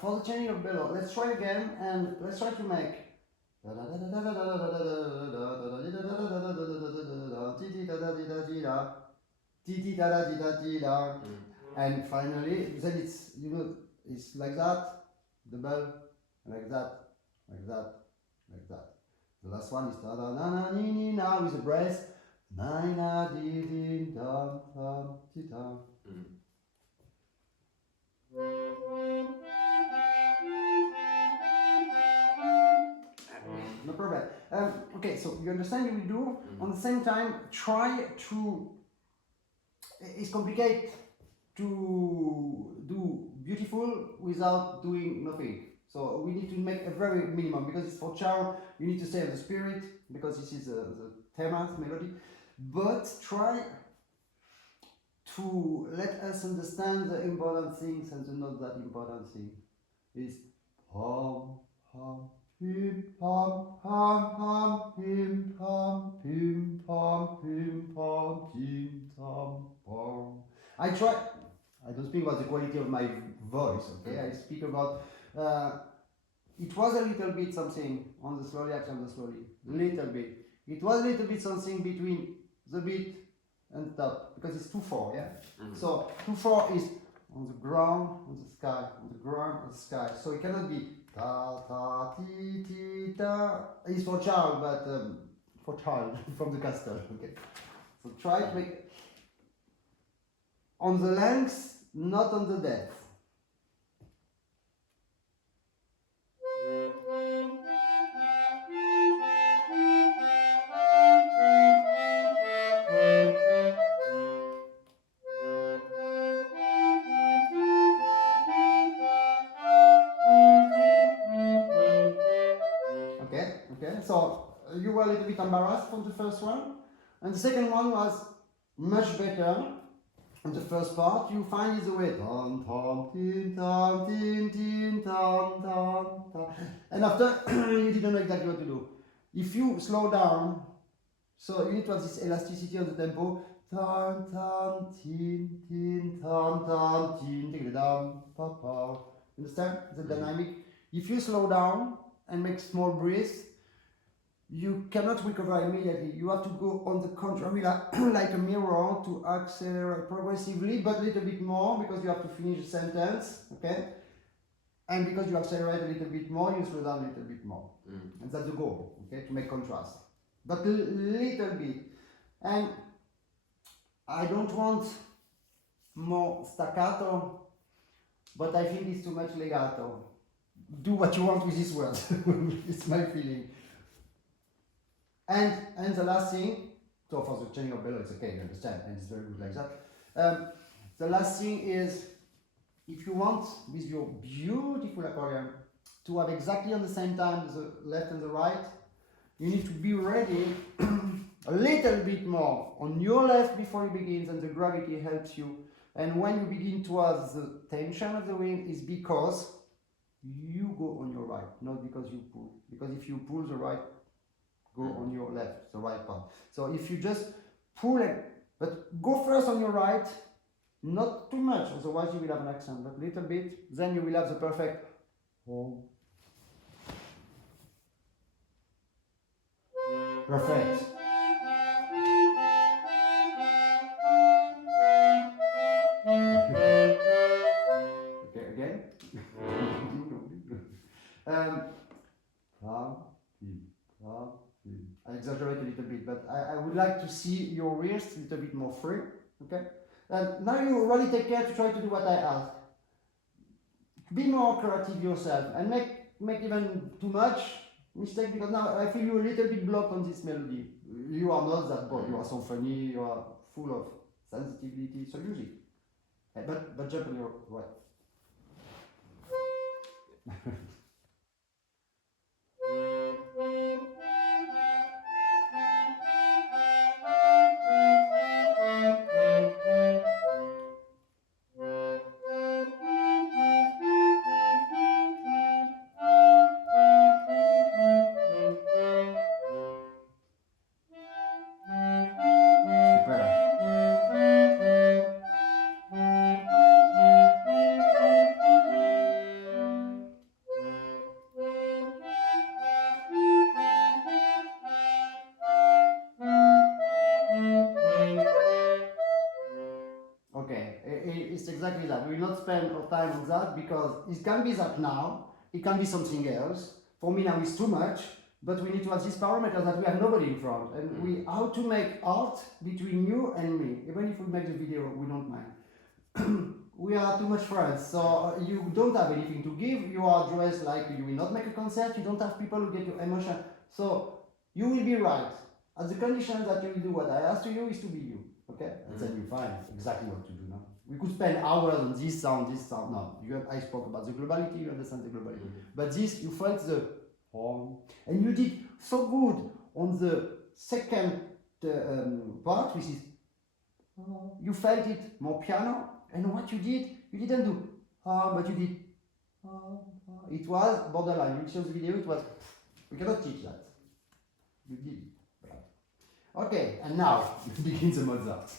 for the changing of bellow, let's try again and let's try to make. And finally, then it's, you know, it's like that, the bell, like that, like that, like that. The last one is da da na na ni ni na with a breath. Na na di di da da di da. No problem. Okay, so you understand you will do. On the same time, try to. It's complicated to do beautiful without doing nothing. So we need to make a very minimum, because it's for child. You need to stay in the spirit, because this is the thema melody. But try to let us understand the important things and the not that important thing. Is pom pom pim pom pom pom pim pom pim pom pim pom pim pom pom. I try. I don't speak about the quality of my voice. Okay, I speak about. It was a little bit something on the slowly action, the slowly, little bit. It was a little bit something between the beat and top, because it's 2/4, yeah. So 2/4 is on the ground, on the sky, on the ground, on the sky. So it cannot be ta ta ti ti ta. It's for child, but for child from the castle. Okay. So try to make on the length, not on the depth. So you were a little bit embarrassed from the first one, and the second one was much better. And the first part you find is the way tom tom tin tom tin tin tom tom tom, and after you didn't know exactly what to do. If you slow down, so you need to have this elasticity on the tempo. Tom tom tin tin tom tom tin tin dam pa pa. Understand the dynamic? If you slow down and make small breaths, you cannot recover immediately. You have to go on the contrary, like a mirror, to accelerate progressively, but a little bit more, because you have to finish the sentence, okay? And because you accelerate a little bit more, you slow down a little bit more. And that's the goal, okay, to make contrast. But a little bit. And I don't want more staccato, but I think it's too much legato. Do what you want with this word. It's my feeling. And the last thing, so for the changing of bellow, it's okay, you understand, and it's very good like that. The last thing is, if you want, with your beautiful accordion, to have exactly on the same time the left and the right, you need to be ready a little bit more on your left before you begin, and the gravity helps you. And when you begin to have the tension of the wing, is because you go on your right, not because you pull. Because if you pull the right, go on your left, the right part. So if you just pull it, but go first on your right, not too much, otherwise you will have an accent, but little bit, then you will have the perfect home. Perfect. Okay, again. I exaggerate a little bit, but I would like to see your wrist a little bit more free. Okay? And now you really take care to try to do what I ask. Be more creative yourself and make even too much mistake, because now I feel you a little bit blocked on this melody. You are not that bold. You are so funny. You are full of sensitivity. So use it. But jump on your right. it's exactly that. We will not spend our time on that because it can be that now, it can be something else. For me now it's too much, but we need to have these parameters that we have nobody in front. And we how to make art between you and me. Even if we make the video, we don't mind. We are too much friends, so you don't have anything to give, you are dressed like you will not make a concert, you don't have people who get your emotion. So you will be right. As the condition that you will do what I ask to you is to be you. Okay? And then you find exactly what to do now. We could spend hours on this sound. No, I spoke about the globality, you understand the globality. But this, you felt the and you did so good on the second part, which is you felt it more piano. And what you did, you didn't do but you did it was borderline. You show the video, it was we cannot teach that. You did it. Okay, and now you begin the Mozart.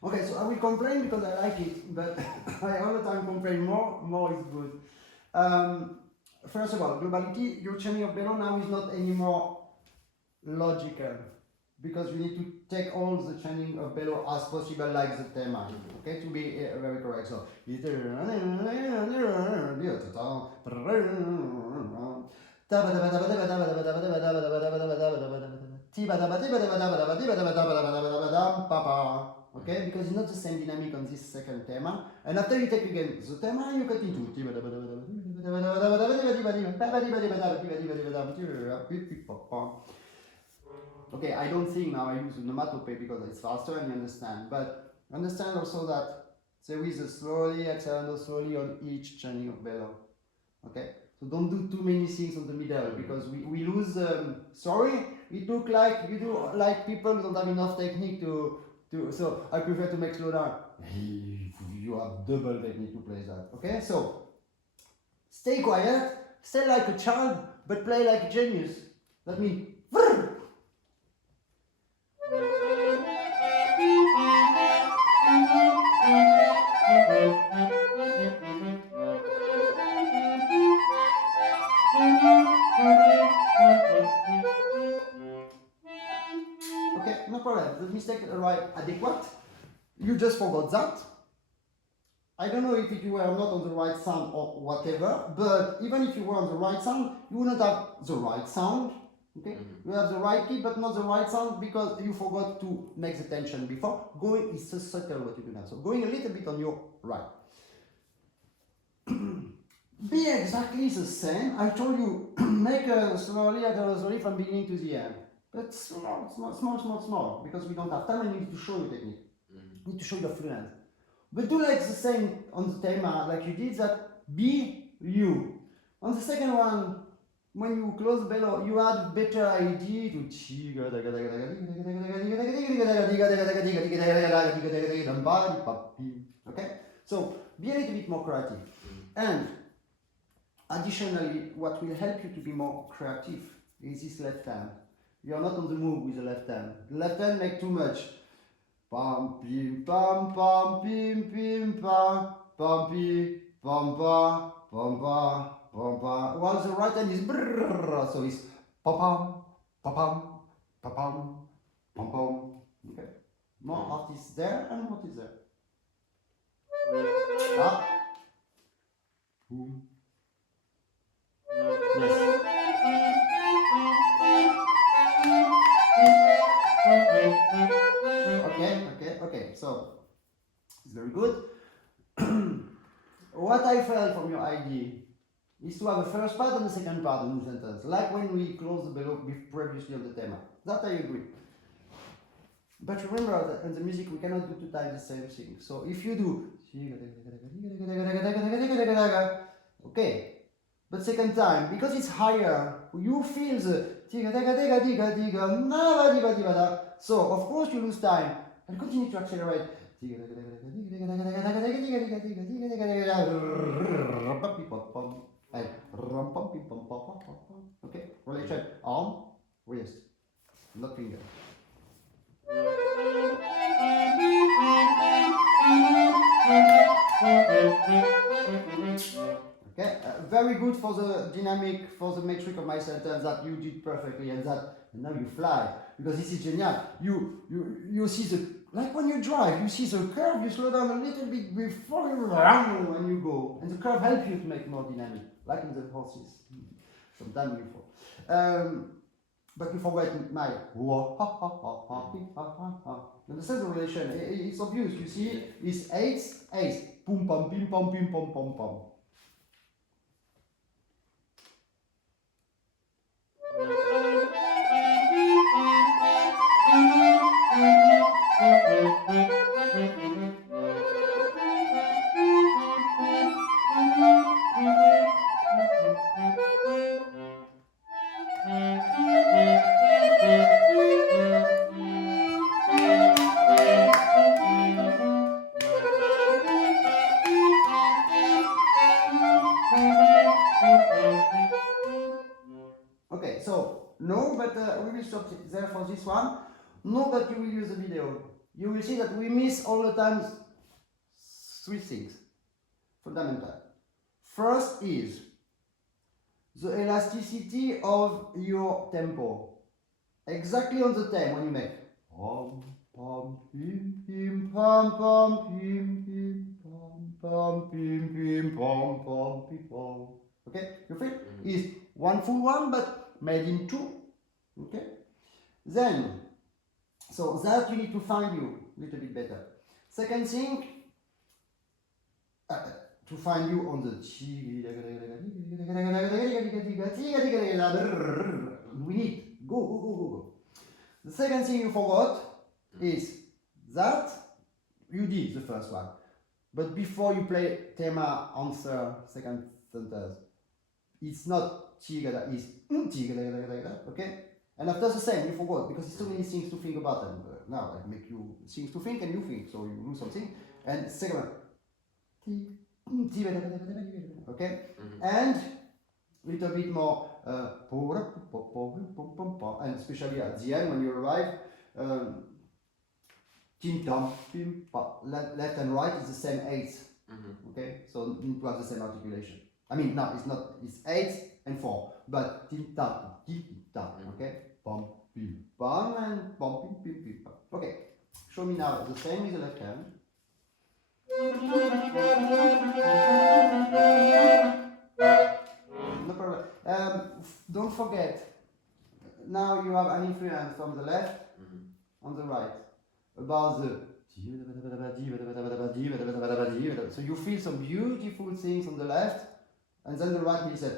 Okay, so I will complain because I like it, but I all the time complain more is good. First of all, globality, your chaining of bellow now is not anymore logical, because you need to take all the chaining of bellow as possible like the thema, okay, to be very correct. So, okay, because it's not the same dynamic on this second thema. And after you take again the thema, you cut into okay, I don't think now I use onomatopoeia because it's faster and you understand, but understand also that there is a slowly, accelerando slowly on each chaining of bellow. Okay, so don't do too many things on the middle because we lose. Sorry, it look like you do like people who don't have enough technique to. So I prefer to make slow down. You have double technique to play that. Okay, so stay quiet, stay like a child, but play like a genius. That means. Okay, no problem. The mistake right adequate. You just forgot that. I don't know if you were not on the right sound or whatever, but even if you were on the right sound, you will not have the right sound. Okay, you have the right key, but not the right sound because you forgot to make the tension before. Going is so subtle what you do now. So going a little bit on your right. Be exactly the same. I told you make a slowly from beginning to the end. But small, because we don't have time and we need to show you technique. We need to show your fluence. But do like the same on the thema, like you did that, be you. On the second one, when you close the bellow, you add better idea to okay? So be a little bit more creative. And additionally, what will help you to be more creative is this left hand. You are not on the move with the left hand. The left hand make too much. Pam pim pam pam pim pim pam pam pim pam pam pam pam pam pam. While the right hand is brrrr, so it's pam pam pam pam pam pam pam. Okay. More artists there and what is there? Ah. Boom. Yes. Okay, so it's very good. What I felt from your idea is to have a first part and a second part in the sentence, like when we closed the bellow previously on the thema. That I agree. But remember that in the music we cannot do two times the same thing. So if you do okay, but second time, because it's higher, you feel the so of course you lose time and continue to accelerate. Okay, relation arm, wrist, not finger. Okay, very good for the dynamic, for the metric of my sentence that you did perfectly, and now you fly, because this is genial. You see the, like when you drive, you see the curve, you slow down a little bit before you run when you go, and the curve helps you to make more dynamic, like in the horses. Sometimes you fall. But you forget my understand the relation? It's obvious. You see, it's eights, eights, pum pum, pim pum, pim pum pum pum. Okay, so no, but we will stop there for this one. No, but you will use the video. You will see that we miss all the time three things fundamental. First is the elasticity of your tempo. Exactly on the time when you make pom pom pim pim pom pom pim pim pom pom pim pim pom pom pim pom. Okay, you feel? Is one full one but made in two. Okay, then so that you need to find you a little bit better. Second thing, to find you on the we need go. The second thing you forgot is that you did the first one, but before you play Thema answer second sentence, it's not tigada, it's okay? And after the same, you forgot because it's too many things to think about, and now I make you things to think and you think, so you lose something. And second one, okay? And little bit more, and especially at the end when you arrive, left and right is the same eighth, okay? So you need to have the same articulation. I mean, no, it's not, it's 8 and 4, but okay? Pom, pim, pom, and pom, pim, pim, pim, pom. Okay, show me now the same with the left hand. No problem. Don't forget, now you have an influence from the left on the right about the. So you feel some beautiful things on the left, and then the right will say,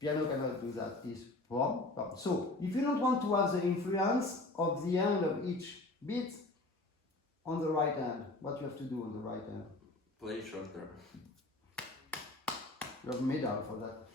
piano cannot do that. Is pom, pom. So if you don't want to have the influence of the end of each beat on the right hand, what you have to do on the right hand? Play shorter. You have medal for that.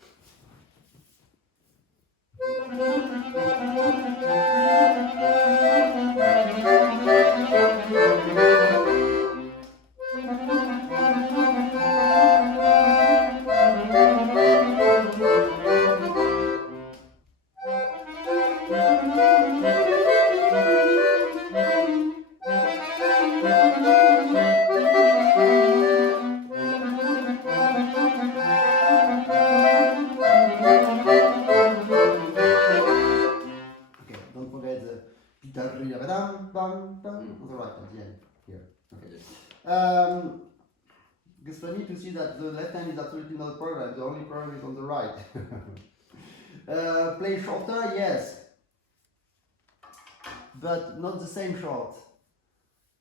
On the right at the end here. Okay. It's funny to see that the left hand is absolutely not a problem. The only problem is on the right. Play shorter, yes, but not the same short,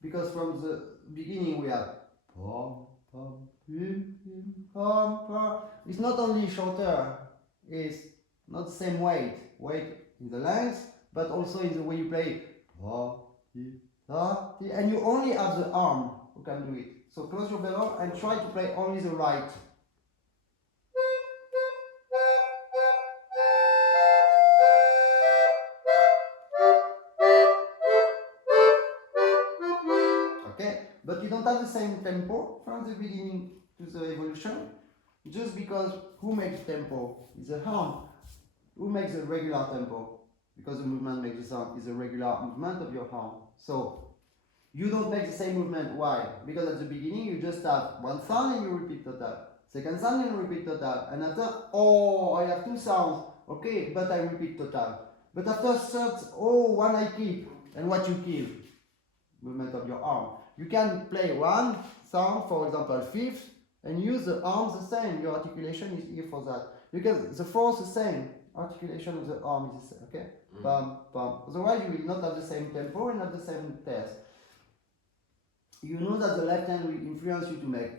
because from the beginning we have pom pom pim pim pom pom. It's not only shorter, it's not the same weight in the length, but also in the way you play. And you only have the arm who can do it. So close your bellow and try to play only the right. but you don't have the same tempo from the beginning to the evolution, just because who makes tempo is the arm. Who makes the regular tempo? Because the movement makes the sound is a regular movement of your arm. So you don't make the same movement. Why? Because at the beginning you just have one sound and you repeat total. Second sound and you repeat total. And after, oh, I have two sounds. Okay, but I repeat total. But after third, oh, one I keep. And what you keep? Movement of your arm. You can play one sound, for example, fifth, and use the arms the same. Your articulation is here for that. Because the fourth the same. Articulation of the arm is the same. Okay? Bam, bam. Otherwise, you will not have the same tempo and not the same test. You know that the left hand will influence you to make.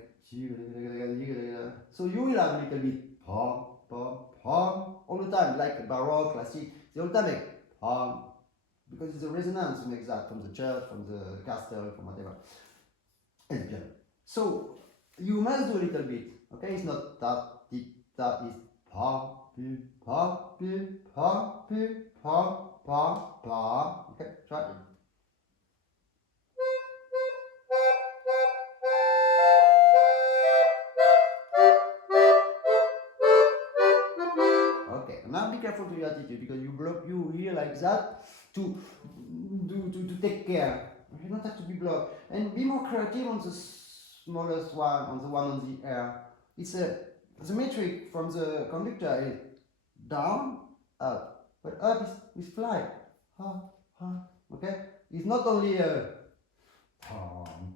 So you will have a little bit pom, pom, pom all the time, like Baroque, classic. They all the time make pom. Because it's a resonance to make that from the church, from the castle, from whatever. And piano. So you must do a little bit. Okay, it's not that, that is pa, pi, pa, pi, pa, pi, pa, pa, pa. Okay, try. Okay, now be careful to your attitude because you hear like that to take care. You don't have to be blocked. And be more creative on the smallest one, on the one on the air. It's the metric from the conductor is down, up. But up is fly. Ha, ha. Okay? It's not only a tom,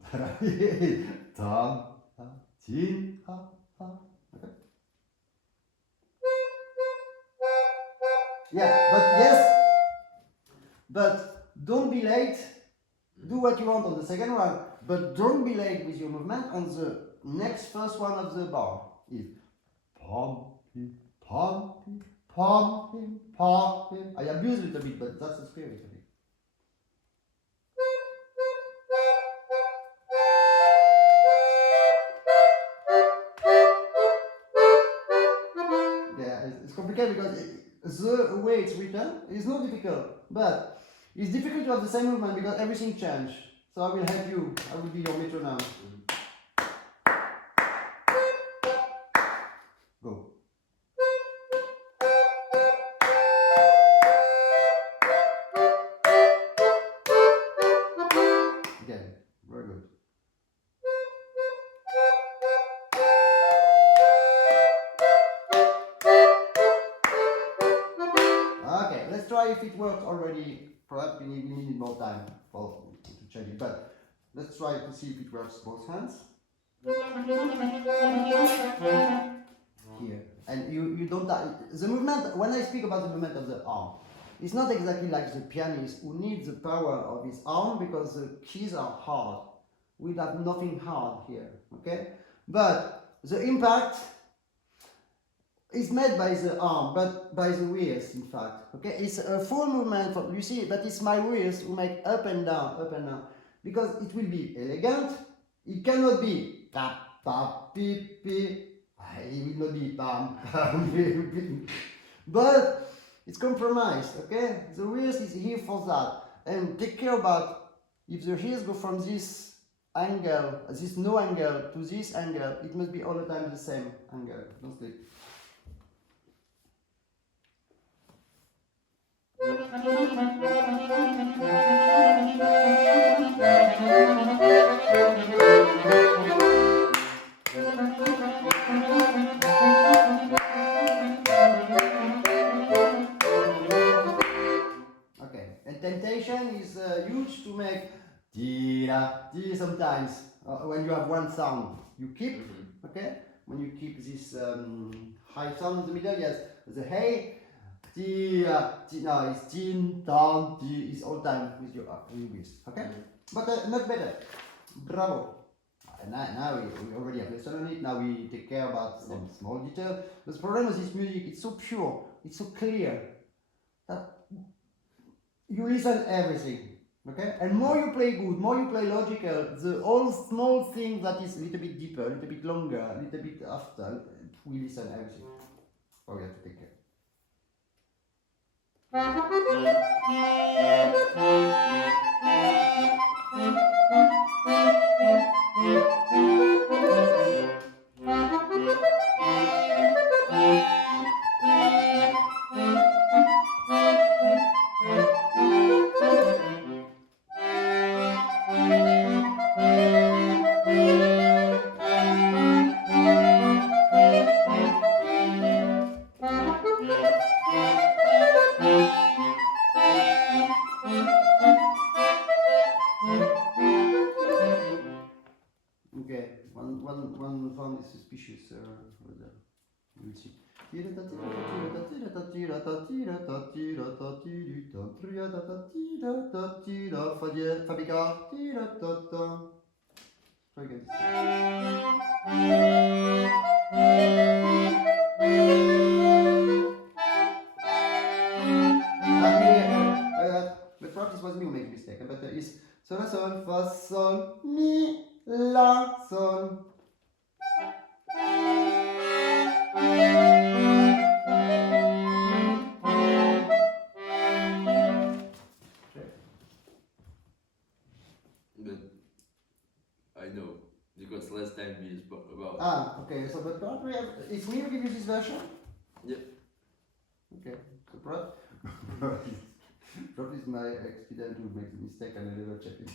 tom, tin, ha, ha. Okay? Yeah, but yes, but don't be late. Do what you want on the second one, but don't be late with your movement on the next first one of the bar. Is pom, pi, pom, pi, pom, pi, pom, pi. I abuse a little bit, but that's the spirit of it. Yeah, it's complicated because the way it's written is not difficult, but it's difficult to have the same movement because everything changed. So I will help you. I will be your metronome. Go. Again. Very good. Okay, let's try if it works already. Perhaps we need more time to change it, but let's try to see if it works both hands. Here. And you don't the movement, when I speak about the movement of the arm, it's not exactly like the pianist who needs the power of his arm because the keys are hard. We have nothing hard here, okay? But the impact is made by the arm, but by the wheels, in fact. Okay, it's a full movement. You see, but it's my wheels who make up and down, because it will be elegant. It cannot be tap, tap, beep, beep. It will not be bam, bam, beep, beep. But it's compromised. Okay, the wheels is here for that, and take care about if the wheels go from this angle, this no angle to this angle. It must be all the time the same angle. Don't sleep. Okay, and temptation is huge to make sometimes when you have one sound you keep, okay, when you keep this high sound in the middle, yes, the hey. No, it's tin, tom, is all time with your wrist, okay? But not better. Bravo. And now we already have lesson on it. Now we take care about some small details. But the problem with this music, it's so pure, it's so clear that you listen everything, okay? And more you play good, more you play logical, the all small thing that is a little bit deeper, a little bit longer, a little bit after, we listen everything. Oh, we have to take care. We'll see. Try again. The practice was me who made mistake, but it's sol, la, sol, fa, sol, mi, la, sol. But I know, because last time we spoke about. Ah, okay, so but don't we have, it's me who give you this version? Yeah. Okay, so probably is my accident who makes a mistake and I never check it.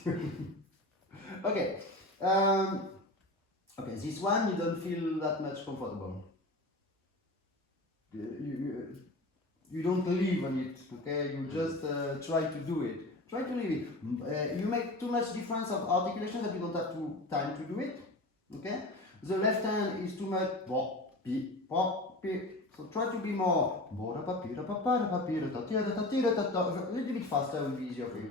Okay, okay, this one you don't feel that much comfortable. You don't live on it, okay? You just try to do it. Try to live it. You make too much difference of articulation that you don't have time to do it, okay? The left hand is too much bo, pi, pi. So try to be more a little bit faster will be easier for you.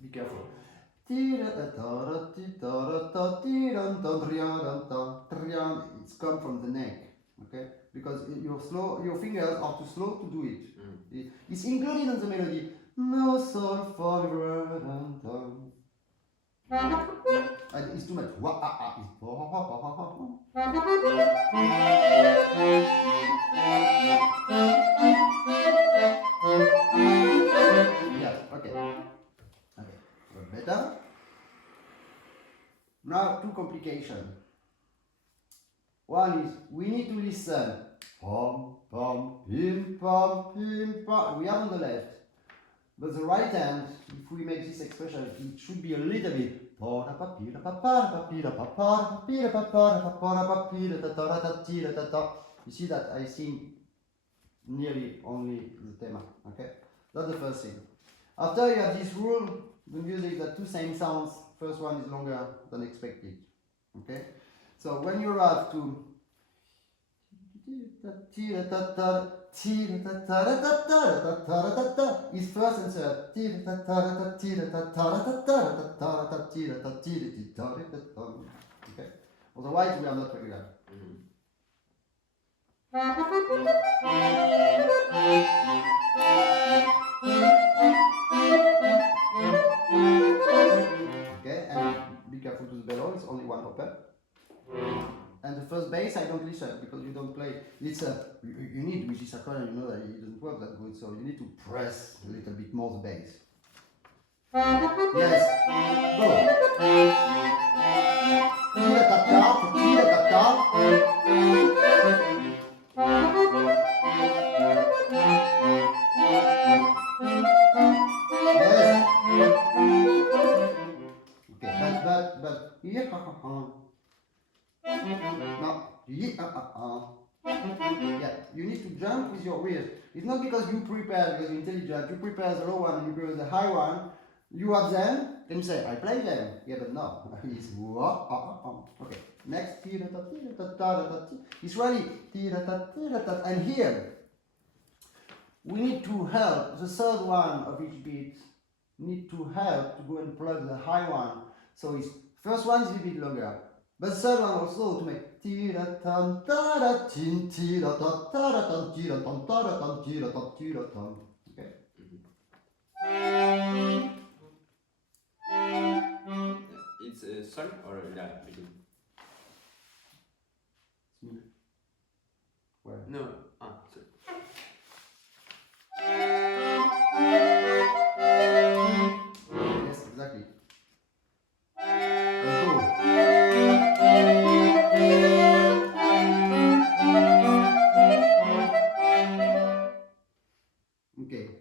Be careful. It's come from the neck, okay? Because your fingers are too slow to do it. It's included in the melody. No sol fa re do. And it's too much. Yeah, okay. Okay, better. Now, two complications. One is we need to listen. Pom, pom, pim, pom, pim, pom. We are on the left. But the right hand, if we make this expression, it should be a little bit. You see that I sing nearly only the thema. Okay? That's the first thing. After you have this rule, the music that two same sounds, first one is longer than expected. Okay? So when you have to is first and third. Okay? Otherwise we are not regular. Okay, and be careful to the bellow, it's only one open. And the first bass I don't listen because you don't play. It's you need with this accordion, you know that it doesn't work that good, so you need to press a little bit more the bass. Yes, go. Yes. Okay, but yeah, no, yeah, you need to jump with your wheels. It's not because you prepare, because you're intelligent, you prepare the low one and you prepare the high one, you have them, then you say, I play them. Yeah, but no, it's okay, next, it's really, and here, we need to help, the third one of each beat, need to help to go and plug the high one. So it's, first one is a bit longer. But the third one also to make okay. It's a sol or a la begin? Where? No, sorry. Yes, exactly.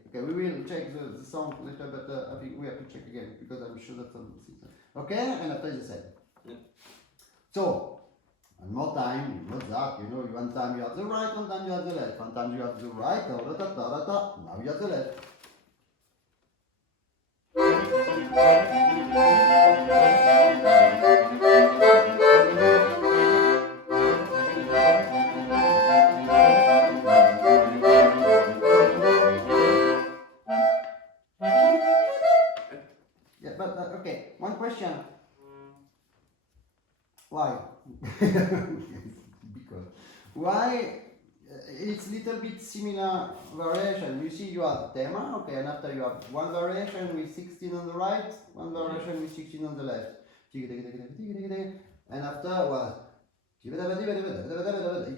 Okay, we will check the song later, but I think we have to check again because I'm sure that some things. Okay, and after the same. Yeah. So, one more time, Mozart, you know, one time you have the right, one time you have the left, one time you have the right, now you have the left. question. Why? Because why it's little bit similar variation. You see you have thema, okay, and after you have one variation with 16 on the right, one variation with 16 on the left. And after what? It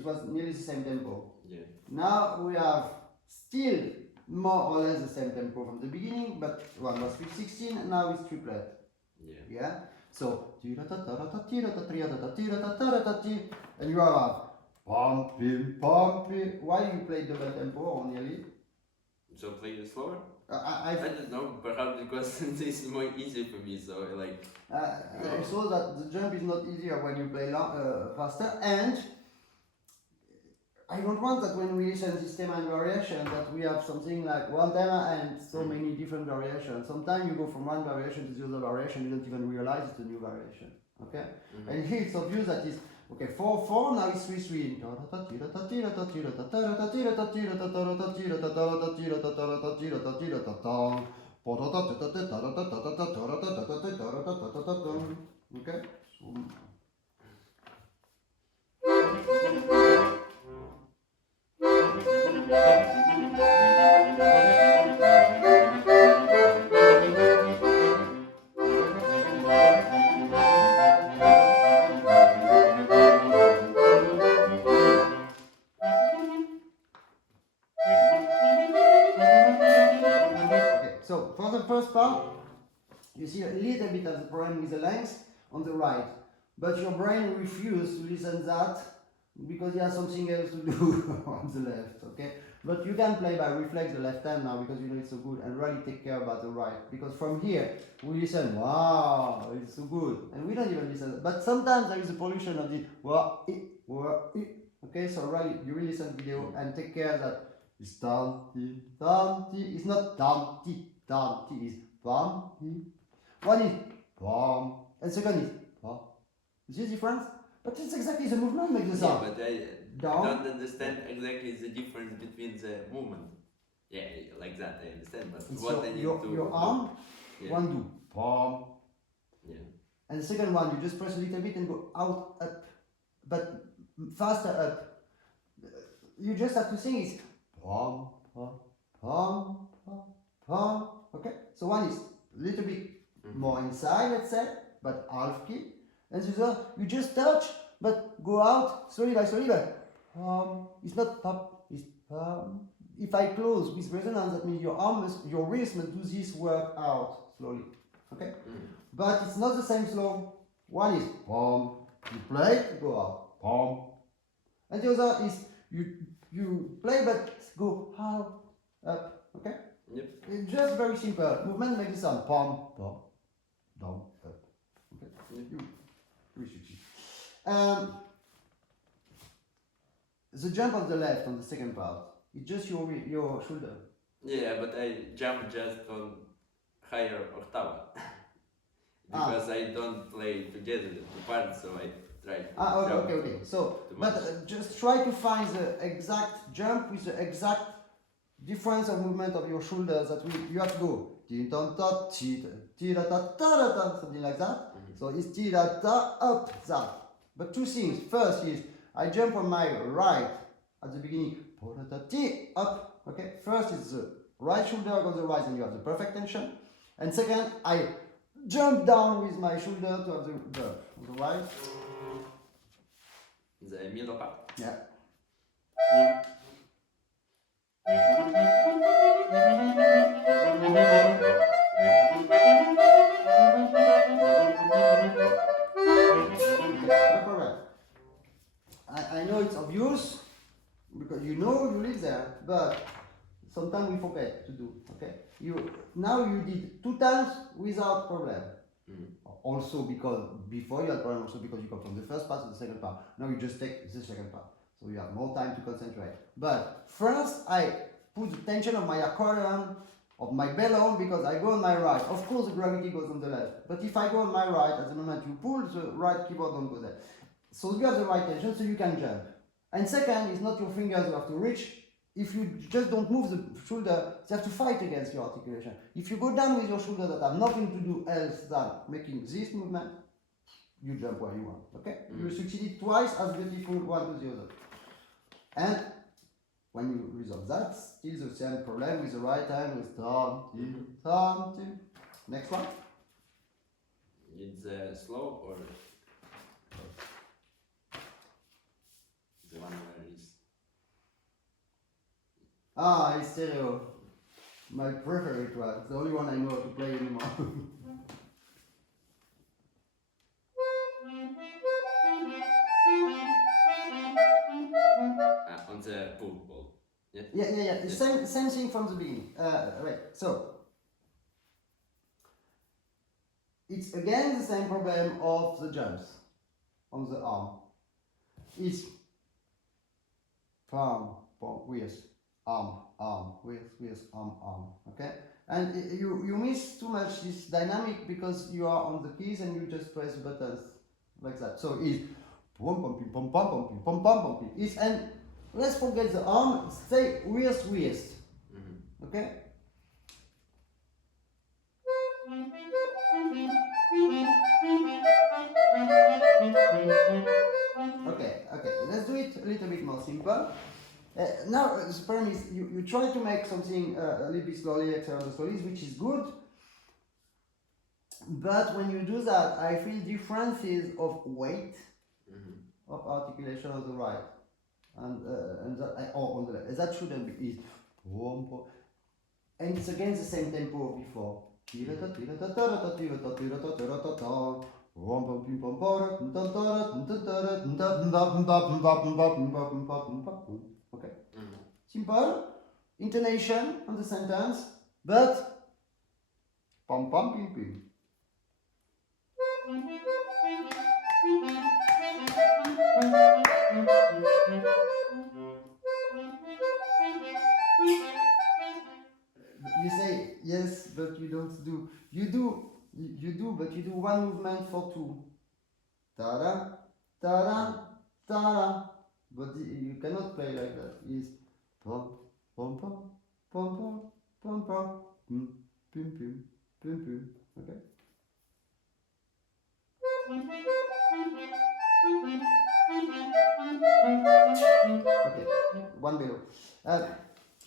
was nearly the same tempo. Yeah. Now we have still more or less the same tempo from the beginning, but one was with 16 and now it's triplet. Yeah. Yeah? So, and you have pumping, pumping. Why you play double tempo or nearly? So play it slower? I don't know, perhaps because this is more easy for me, so like... I saw that the jump is not easier when you play faster, and I don't want that when we listen this thema and variation that we have something like one thema and so many different variations. Sometimes you go from one variation to the other variation, you don't even realize it's a new variation. Okay? And here it's obvious that it's okay, 4/4, now it's 3/3. Okay? So for the first part, you see a little bit of the problem with the length on the right, but your brain refuses to listen that because you have something else to do on the left, okay? But you can play by reflex the left hand now because you know it's so good, and really take care about the right, because from here we listen, wow, it's so good, and we don't even listen. But sometimes there is a pollution of the okay? So really, you really listen video and take care that it's tanti, tanti. It's not tanti, tanti. It's tanti. One is pam, and second is pam. You see the difference? But it's exactly the movement makes the sound. Yeah, but I don't understand exactly the difference between the movement. Yeah, like that I understand, but It's what I need to... your arm, Yeah. one do pam. Yeah. And the second one, you just press a little bit and go out, up, but faster up. You just have to sing is pam, pam, pam, pam, pam. Okay? So one is a little bit more inside, let's say, but half key. And the other, you just touch, but go out slowly by slowly by it's not pop, it's pam. If I close with resonance, that means your arm must, your wrist must do this work out slowly. Okay? But it's not the same slow. One is pam, you play, go out, pam. And the other is you play but go out, up, okay? Yep. It's just very simple. Movement makes the sound pam, pam, down, up. Okay? Yep. You switch it. The jump on the left on the second part, it's just your shoulder. Yeah, but I jump just on higher octava. Because I don't play together the parts, so I try to jump Okay. So, too but much. just try to find the exact jump with the exact difference of movement of your shoulders that you have to go. Something like that. So it's ti-da-ta, up, that. But two things. First is I jump on my right at the beginning, up. Okay. First is the right shoulder on the right, and you have the perfect tension. And second, I jump down with my shoulder to have the verb on the right. The middle part. Yeah. No problem. I know it's obvious because you know you live there, but sometimes we forget to do. Okay. Now you did 2 times without problem. Also because before you had problem, also because you come from the first part to the second part. Now you just take the second part, so you have more time to concentrate. But first I put the tension of my accordion, of my bellon, because I go on my right. Of course the gravity goes on the left, but if I go on my right, at the moment you pull, the right keyboard don't go there. So you have the right tension, so you can jump. And second, it's not your fingers you have to reach, if you just don't move the shoulder, they have to fight against your articulation. If you go down with your shoulder that have nothing to do else than making this movement, you jump where you want. Okay? You succeeded twice as beautiful one to the other. And when you resolve that, still the same problem with the right hand with tom, tim, tom, tim. Next one. It's slow or the one where it's It's stereo. My favorite one. It's the only one I know how to play anymore. on the pool ball. Yeah. Yeah. The same thing from the beginning. Right. So it's again the same problem of the jumps on the arm. It's palm, wrist, arm, wrist, arm. Okay, and you miss too much this dynamic because you are on the keys and you just press buttons like that. So it's pom pom pim pom pom pom pim pom pom pom pim. It's and let's forget the arm. Say wrist. Okay. Okay, let's do it a little bit more simple. Now, the problem is you try to make something a little bit slowly, which is good. But when you do that, I feel differences of weight, of articulation on the right, and that, or on the left. That shouldn't be easy. And it's again the same tempo of before. Okay. Simple intonation on the sentence, but pom pom pim pim. You say yes, but you don't do. You do, but you do one movement for two. Ta-da, ta-da, ta-da. But you cannot play like that. It's pom pom pom pom pom pom pom pim pim pim pim pim. Okay. Okay. One below.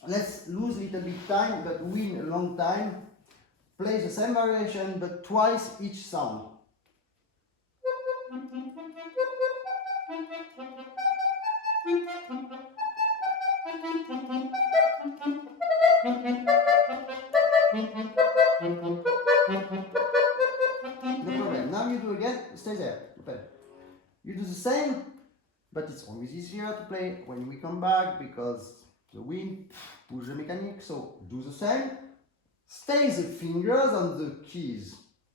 Let's lose a little bit time, but win a long time. Play the same variation, but twice each sound. No problem. Now you do again. Stay there. Okay. You do the same, but it's always easier to play when we come back because the wind push the mechanic. So do the same. Stay the fingers on the keys,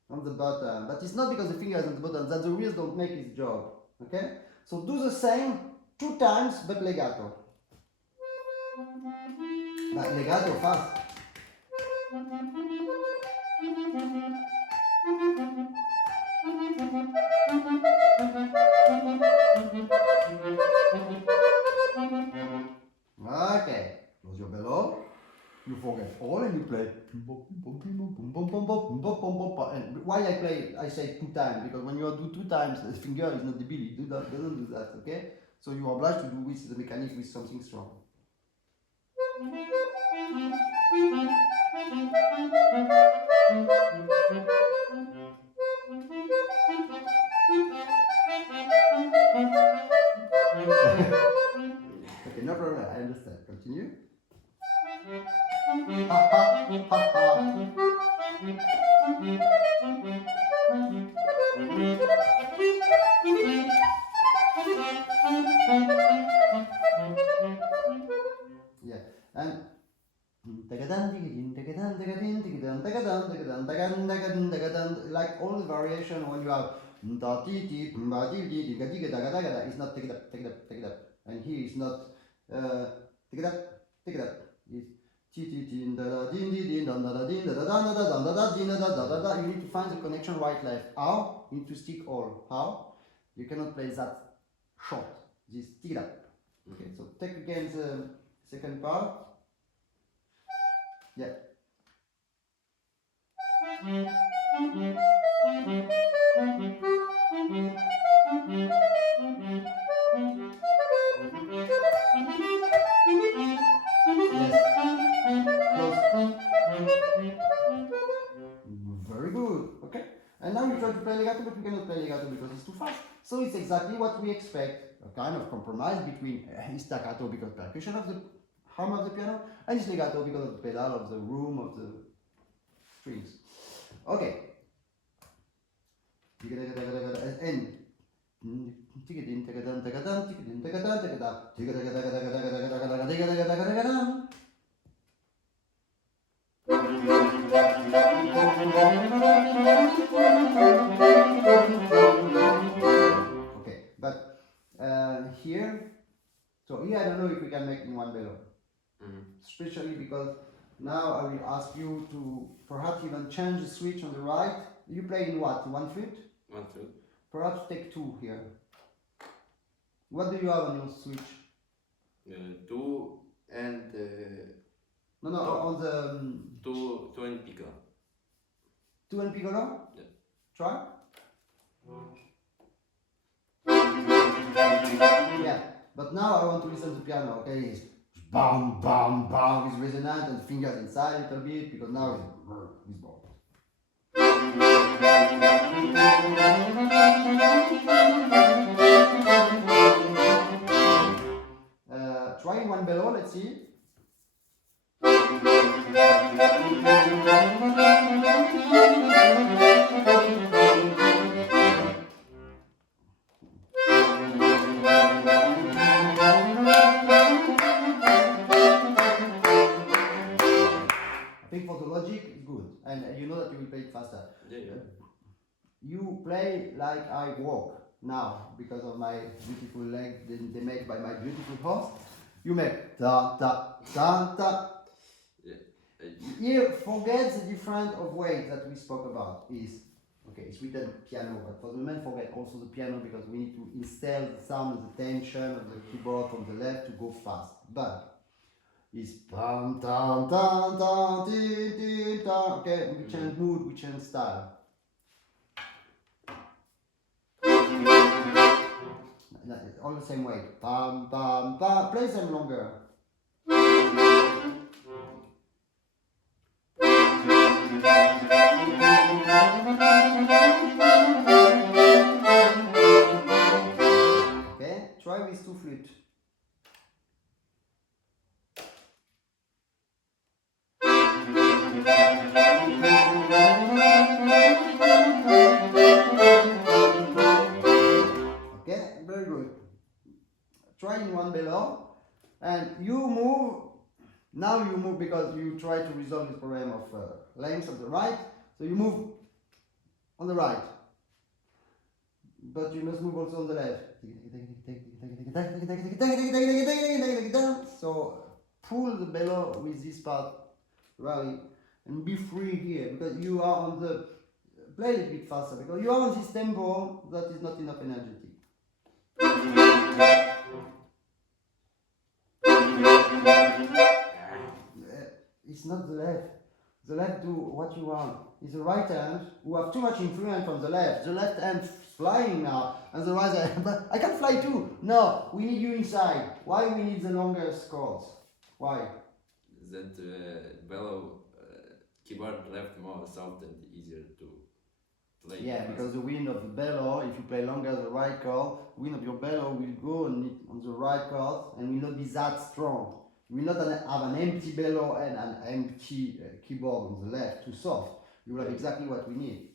on the button. But it's not because the fingers on the button that the wheels don't make its job. Okay? So do the same 2 times, but legato. But legato fast. Okay. Close your bellow. You forget all and you play. And why I say 2 times? Because when you do 2 times, the finger is not the ability. Doesn't do that, okay? So you are obliged to do with the mechanic with something strong. Okay, no problem, I understand. Continue. Yeah, and like all the variation when you have it's not take it up, and here it's not take it up. It's you need to find the connection right left. How? You need to stick all. How? You cannot play that short. This take it up. Okay, so take again Second part. Yeah. Very good. Okay. And now you try to play legato, but you cannot play legato because it's too fast. So it's exactly what we expect. A kind of compromise between staccato because percussion of the hum of the piano, and it's legato because of the pedal of the room of the strings. Okay. And okay, but here, so here I don't know if we can make in one bellow, especially because now I will ask you to perhaps even change the switch on the right. You play in what? One flute? One flute. Perhaps take two here. What do you have on your switch? Two and No, on the two and piccolo. Two and piccolo? Yeah. Try. Yeah, but now I want to listen to the piano. Okay, it's bam, bam, bam. It's resonant and fingers inside a little bit because now it's bomb. Try one below. Let's see. For the logic, it's good, and you know that you will play it faster. Yeah. You play like I walk now because of my beautiful leg they make by my beautiful horse. You make ta ta ta ta. Yeah. Here, forget the different of weight that we spoke about. Is okay. It's written piano, but for the moment, forget also the piano because we need to install the sound, the tension of the keyboard from the left to go fast. But is tam tam tam tam tin tin tam. Okay, we change mood, we change style. All the same way. Pam pam pam. Play them longer. Okay, try with two flutes. Okay, very good. Try in one below, and you move. Now you move because you try to resolve this problem of length of the right. So you move on the right, but you must move also on the left. So pull the bellow with this part, really, and be free here because you are on the play a bit faster because you are on this tempo that is not enough energetic. It's not the left. The left do what you want. It's the right hand who have too much influence from the left. The left hand flying now, and the right hand, but I can fly too. No, we need you inside. Why we need the longer chords? Why? That bellow keyboard left more soft and easier to play. Yeah, because the wind of the bellow, if you play longer the right chord, wind of your bellow will go on the right chord and will not be that strong. You will not have an empty bellow and an empty keyboard on the left, too soft. You will have exactly what we need.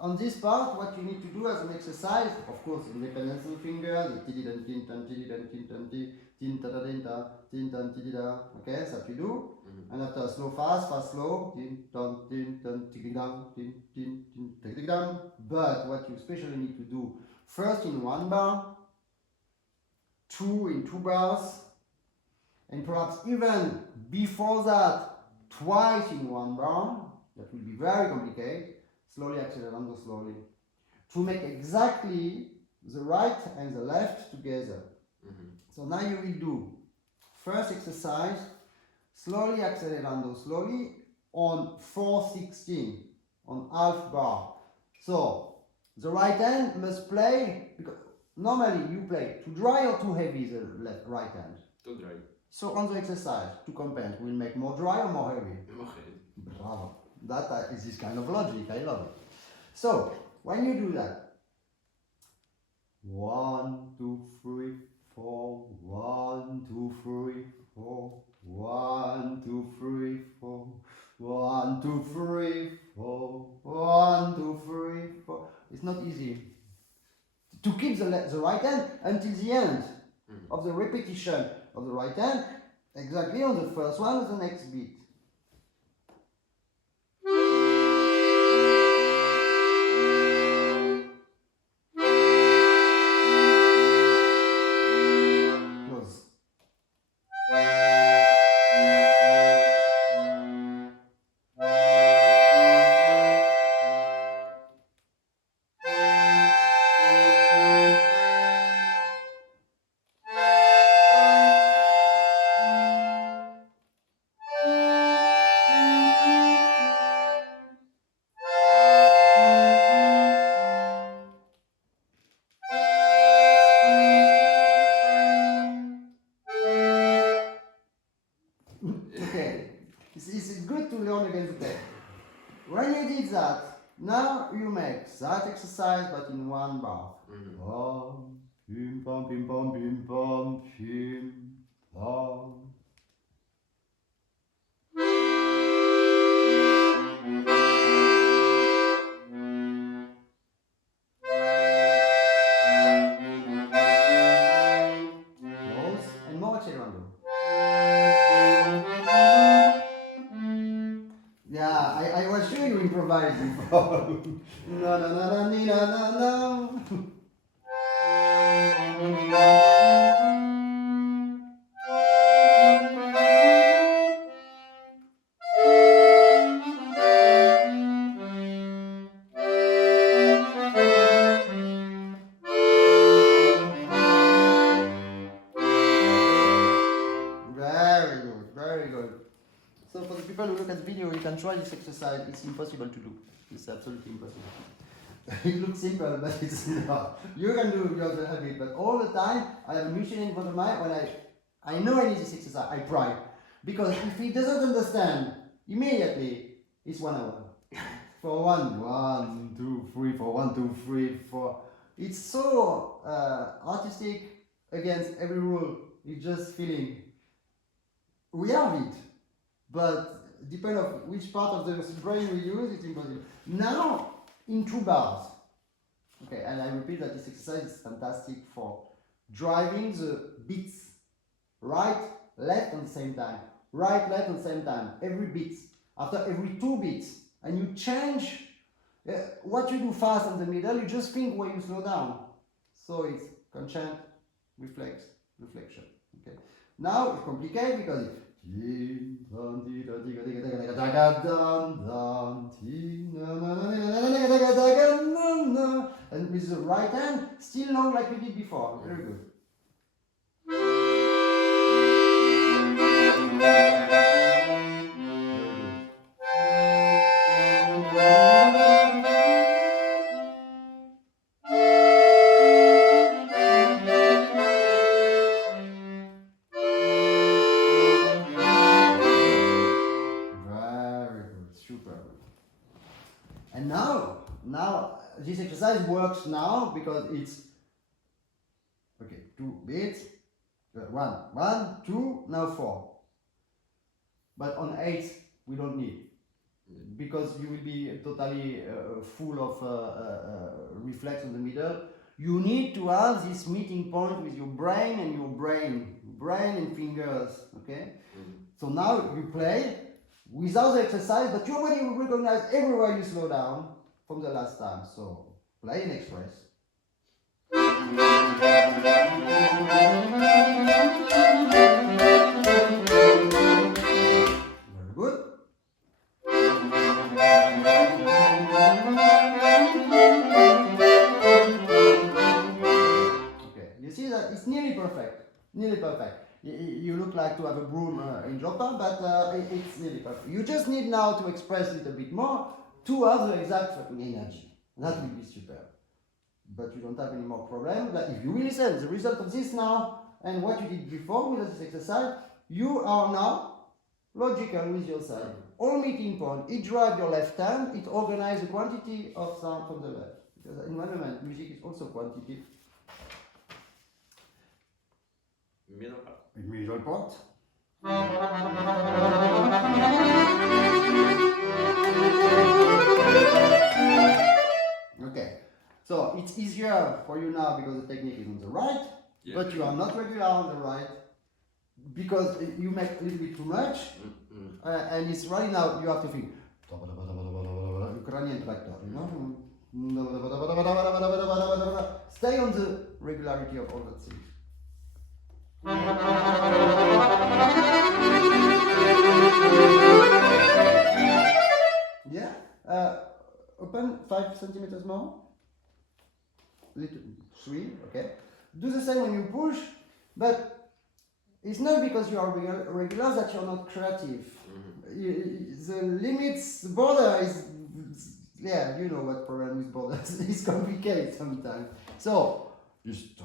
On this part, what you need to do as an exercise, of course, independence of fingers, okay, that's what you do. And after slow, fast, slow, but what you especially need to do, first in one bar, two in two bars, and perhaps even before that, twice in one bar. That will be very complicated. Slowly accelerando slowly. To make exactly the right and the left together. So now you will do first exercise, slowly accelerando slowly on 4/16, on half bar. So the right hand must play, because normally you play too dry or too heavy the right hand. Too dry. So on the exercise, to compare, we'll make more dry or more heavy? More heavy. Bravo. That is this kind of logic, I love it. So, when you do that, 1, 2, 3, 4, 1, 2, 3, 4, 1, 2, 3, 4, 1, 2, 3, 4, 1, 2, 3, 4. It's not easy to keep the right hand until the end of the repetition of the right hand, exactly on the first one of the next beat. Close. Okay, it's good to learn again to play. When you did that, now you make that exercise but in one bar. Pam, pim, pam, pim, pam, pim, pam, pim, pam. Close and more accelerando. Yeah, I was sure you improvised before. No, no, no, no, no, no, no. Very good, very good. So for the people who look at the video, you can try this exercise. It's impossible to do. It's absolutely impossible. It looks simple, but it's not. You can do your habit, but all the time I have a machine in front of my when I know I need this exercise, I try. Because if he doesn't understand immediately, it's 1 hour. For 1, 2, 3, for 1, 2, 3, 4. It's so artistic against every rule. It's just feeling. We have it, but depending on which part of the brain we use, it's impossible. Now, in 2 bars. Okay, and I repeat that this exercise is fantastic for driving the beats. Right, left at the same time. Right, left at the same time. Every beat. After every 2 beats. And you change what you do fast in the middle, you just think where you slow down. So it's conscious, reflection. Okay. Now it's complicated because it's and with the right hand, still long like we did before. Very good. And now this exercise works now because it's okay. 2 beats, 1, 2, now 4. But on 8 we don't need, because you will be totally full of reflex in the middle. You need to have this meeting point with your brain and brain and fingers. Okay. So now you play without the exercise, but you already recognize everywhere you slow down from the last time. So play and express. like to have a broom in Japan, but it's nearly perfect. You just need now to express it a bit more to have the exact energy. That will be super. But you don't have any more problem. But if you listen, the result of this now and what you did before with this exercise, you are now logical with your side. All meeting point, it drives your left hand, it organizes the quantity of sound from the left. Because in one moment, music is also quantity. Middle part. Middle part. Okay, so it's easier for you now because the technique is on the right, but you are not regular on the right because you make a little bit too much, and it's right now you have to think Ukrainian tractor, you know. Stay on the regularity of all that things. Yeah, open 5 centimeters more. Little 3, okay. Do the same when you push, but it's not because you are regular that you're not creative. The limits, the border is, yeah, you know what problem with borders. It's complicated sometimes. So, just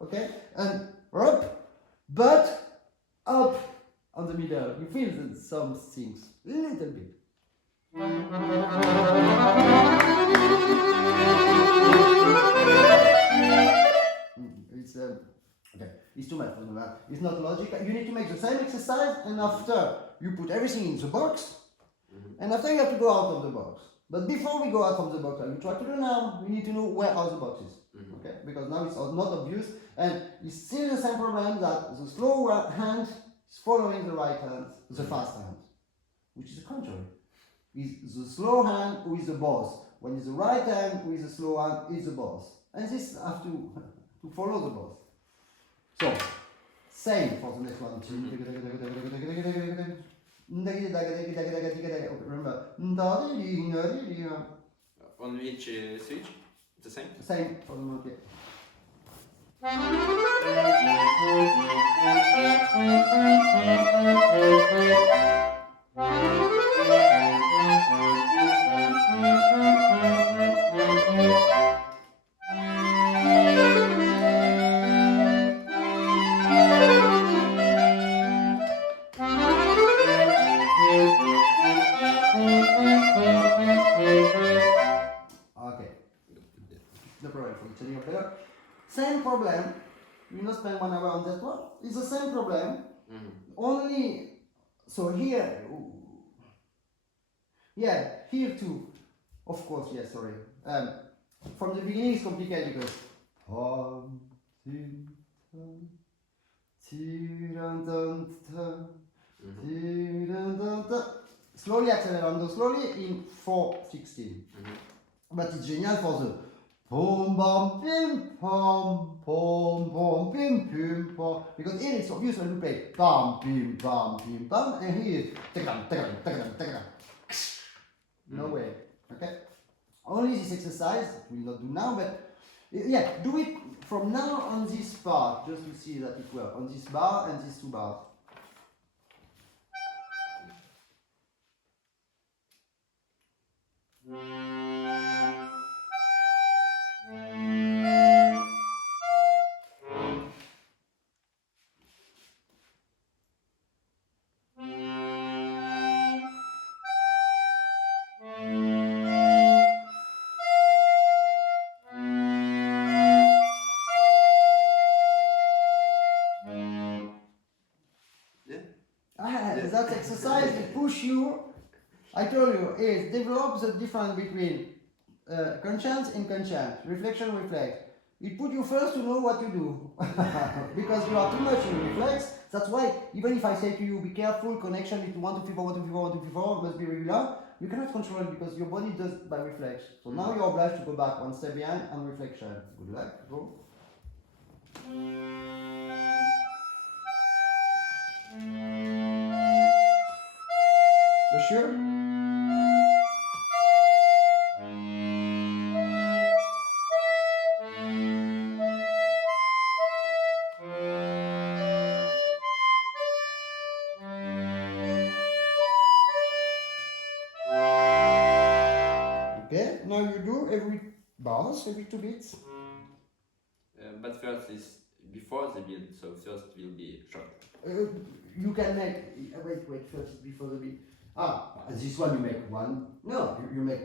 okay, and up, but up on the middle. You feel some things, a little bit. It's okay. It's too much for the man. It's not logical. You need to make the same exercise, and after you put everything in the box, and after you have to go out of the box. But before we go out from the box, like we try to do now, we need to know where are the boxes. Okay, because now it's not obvious, and it's still the same problem that the slow hand is following the right hand, the fast hand, which is the contrary. Is the slow hand who is the boss, when it's the right hand who is the slow hand is the boss, and this have to follow the boss. So same for the next one. Remember, on which switch? The same? Same for the note. Same problem. You not spend 1 hour on that one. It's the same problem. Only so here. Yeah, here too. Of course, yes. Sorry. From the beginning, it's complicated because. Slowly accelerando slowly in 4/16. But it's genial for the pom bom pim pom pim pim pom, because here it's obvious when you play pam pim pam, and here it's takam. No way. Okay. Only this exercise we'll not do now, but yeah, do it from now on this part just to see that it works on this bar and these 2 bars. That exercise will push you. I told you, it develops the difference between conscience and conscience, reflection, reflex. It put you first to know what to do. Because you are too much in reflex. That's why, even if I say to you, be careful, connection between 1, 2, 3, 4, 1, 2, 3, 4, 1, 2, 3, 4, must be regular, you cannot control it because your body does by reflex. So now you're obliged to go back 1 step behind and reflection. Good luck, go. You sure? every bars, every 2 beats. But first is before the beat, so first will be short. You can make, wait, first before the beat. This one you make one. No, you make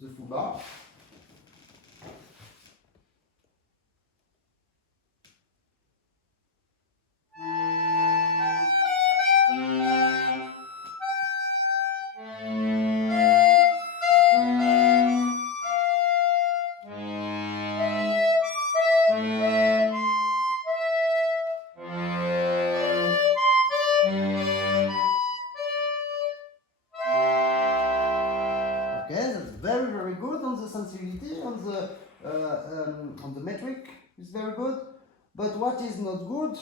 the full bar. Okay, that's very good on the sensibility, on the metric is very good. But what is not good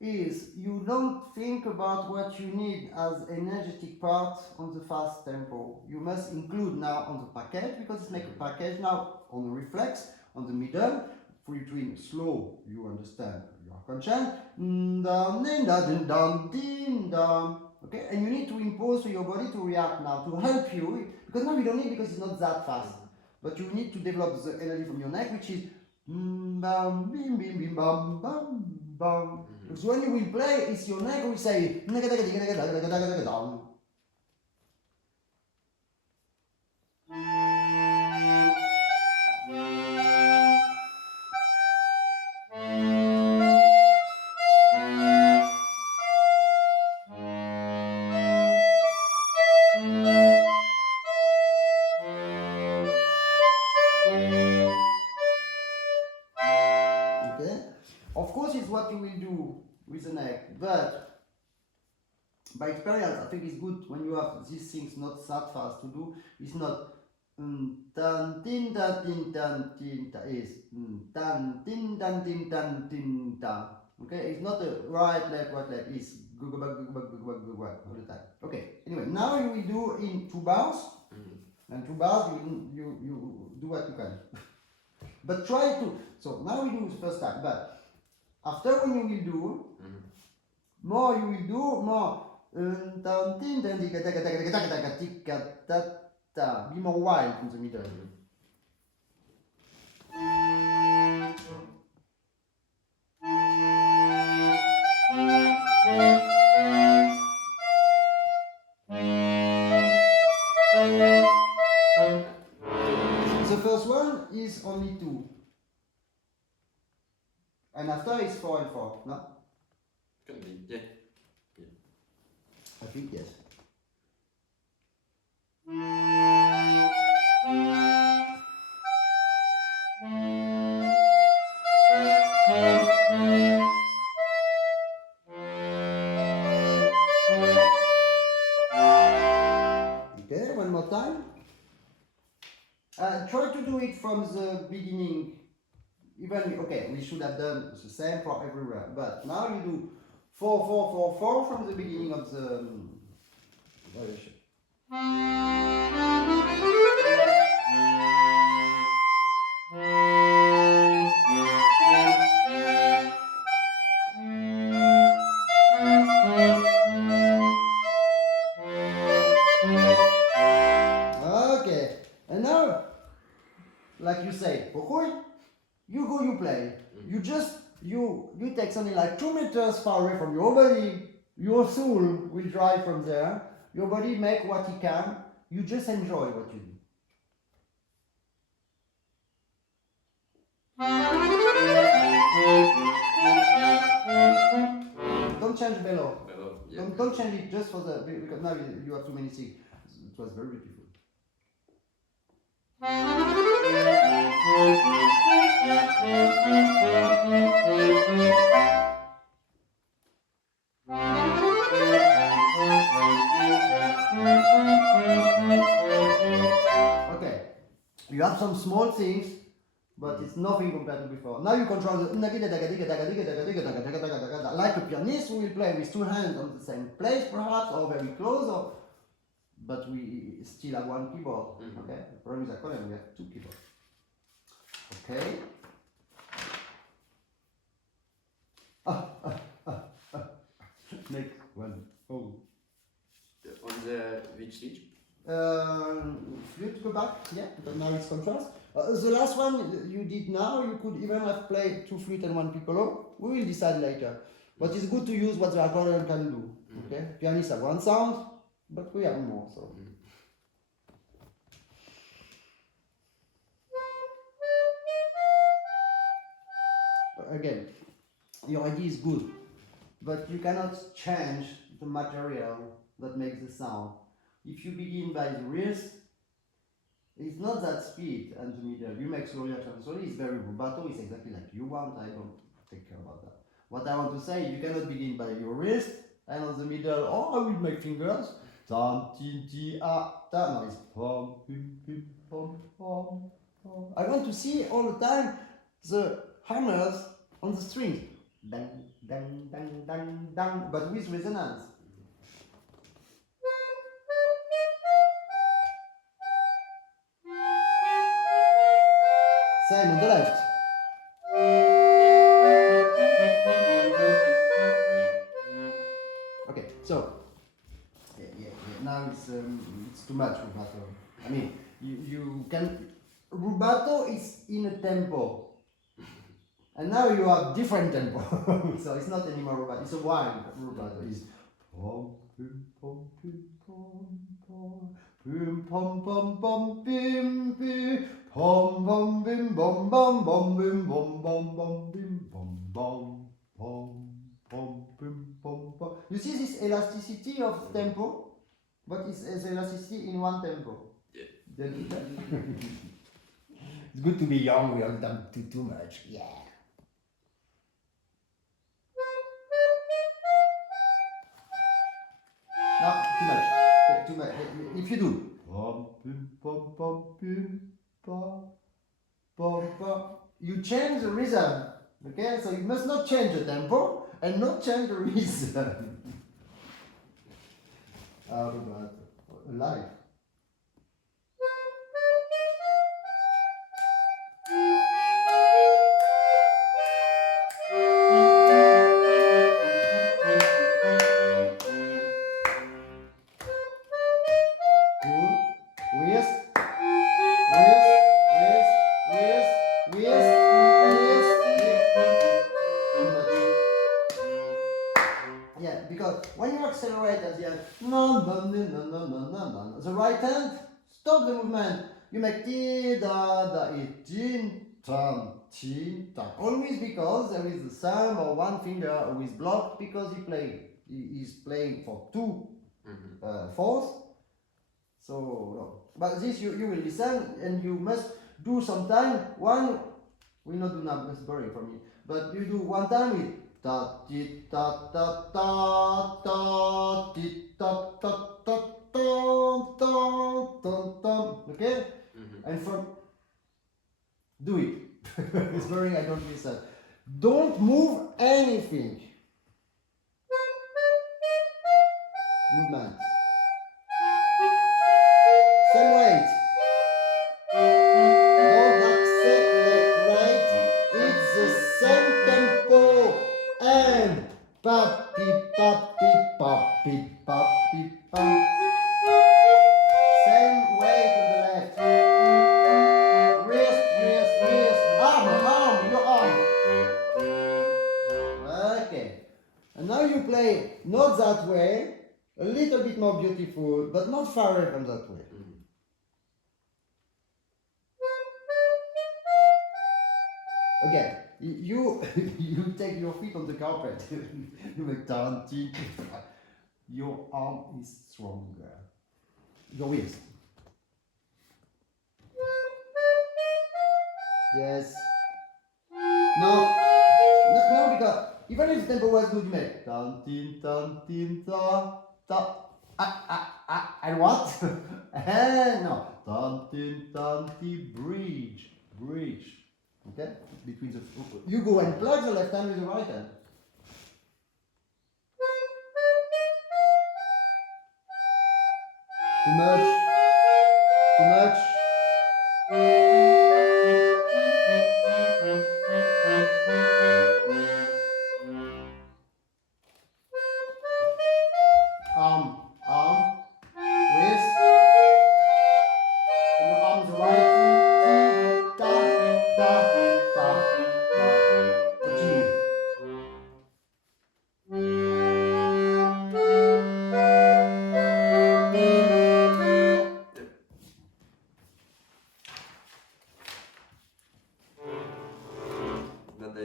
is you don't think about what you need as energetic part on the fast tempo. You must include now on the package, because it's make a package now on the reflex, on the middle, between slow, you understand, you are conscious, okay, and you need to impose to your body to react now, to help you, because now you don't need, because it's not that fast, but you need to develop the energy from your neck, which is bam, bim, bim, bim, bam, bam, bam. Because when you will play, it's your neck will say okay? Of course, it's what you will do with the neck, but by experience, I think it's good when you have these things not that fast to do. It's not tan tin ta tin tan tin ta, is tan tin tan tin tan tin ta. Okay, it's not a right left, it's go back all the time. Okay, anyway, now you will do in 2 bars, and 2 bars you do what you can. But try to, so now we do the first time, but after when you will do, more you will do, more be more wild in the middle. The first one is only 2. And after it's 4 and 4, no? Can be, yeah. I think yes. Okay, one more time. Try to do it from the beginning. Even, okay, we should have done the same for everywhere, but now you do 4, 4, 4, 4 from the beginning of the variation. Okay, and now, like you say, you go, you play. You just, you take something like 2 meters far away from your body, your soul will drive from there, your body make what it can, you just enjoy what you do. Don't change below. Yeah. Don't change it just for the, because now you have too many things. It was very beautiful. Okay, you have some small things, but it's nothing compared to before. Now you control the like a pianist who will play with 2 hands on the same place, perhaps, or very close, or, but we still have 1 keyboard. Okay, the problem is that we have 2 keyboards. Okay. Next one. Oh. On the which switch? flute, go back, yeah, but now it's contrast. The last one you did now, you could even have played 2 flute and 1 piccolo. We will decide later. But it's good to use what the accordion can do. Okay, pianists have 1 sound, but we have more. So. Again, your idea is good, but you cannot change the material that makes the sound. If you begin by the wrist, it's not that speed and the middle. You make slowly and slowly, it's very rubato, it's exactly like you want, I don't take care about that. What I want to say, you cannot begin by your wrist, and on the middle, oh, I will make fingers. Tam, tin, ti, ah, ta. No, it's pom, pim, pim, pom, pom, pom. I want to see all the time the hammers on the strings. Dang, dang, dang, dang, dang, but with resonance. Same on the left. Okay, so now it's too much rubato. I mean, you can rubato is in a tempo, and now you have different tempo. So it's not anymore rubato. It's a wild rubato. It's pom pim pom pim pom pom pim pom pom pom pim pim pom pom bim bom bom bom bim bom bom bom bim bom bom pom pom pim pom pom. You see this elasticity of tempo? But it's elasticity in 1 tempo. Yeah. It's good to be young. We haven't done too much. Yeah. No, too much. Yeah, too much. If you do. Pom, pim, pom, pom, pim, pom, pom, pom. You change the rhythm. Okay? So you must not change the tempo and not change the rhythm. Live. Yeah, because when you accelerate at the end, the right hand, stop the movement. You make ti da da it tin tam. Always because there is the thumb or 1 finger who is blocked because he is playing for 2 fourths. So no. But this you will listen and you must do sometime 1. We not do now, it's boring for me. But you do 1 time with ta ti ta ta ta ta ti ta ta ta ta ta ta. Okay? And from do it. It's boring, I don't listen. Don't move anything. Movement. Same weight. Don't accelerate. It's the same tempo. And papi papi papi papi papi. Same weight on the left. Wrist, wrist, wrist. Arm, your arm. Okay. And now you play not that way. A little bit more beautiful, but not far away from that way. Again, you take your feet on the carpet. You make dancing. Your arm is stronger. Your wrist. Yes. No, because even if the tempo was good, you make tan tin ta ta and what? And no tan tin bridge. Okay, between the you go and plug the left hand with the right hand. Too much. Arm, wrist.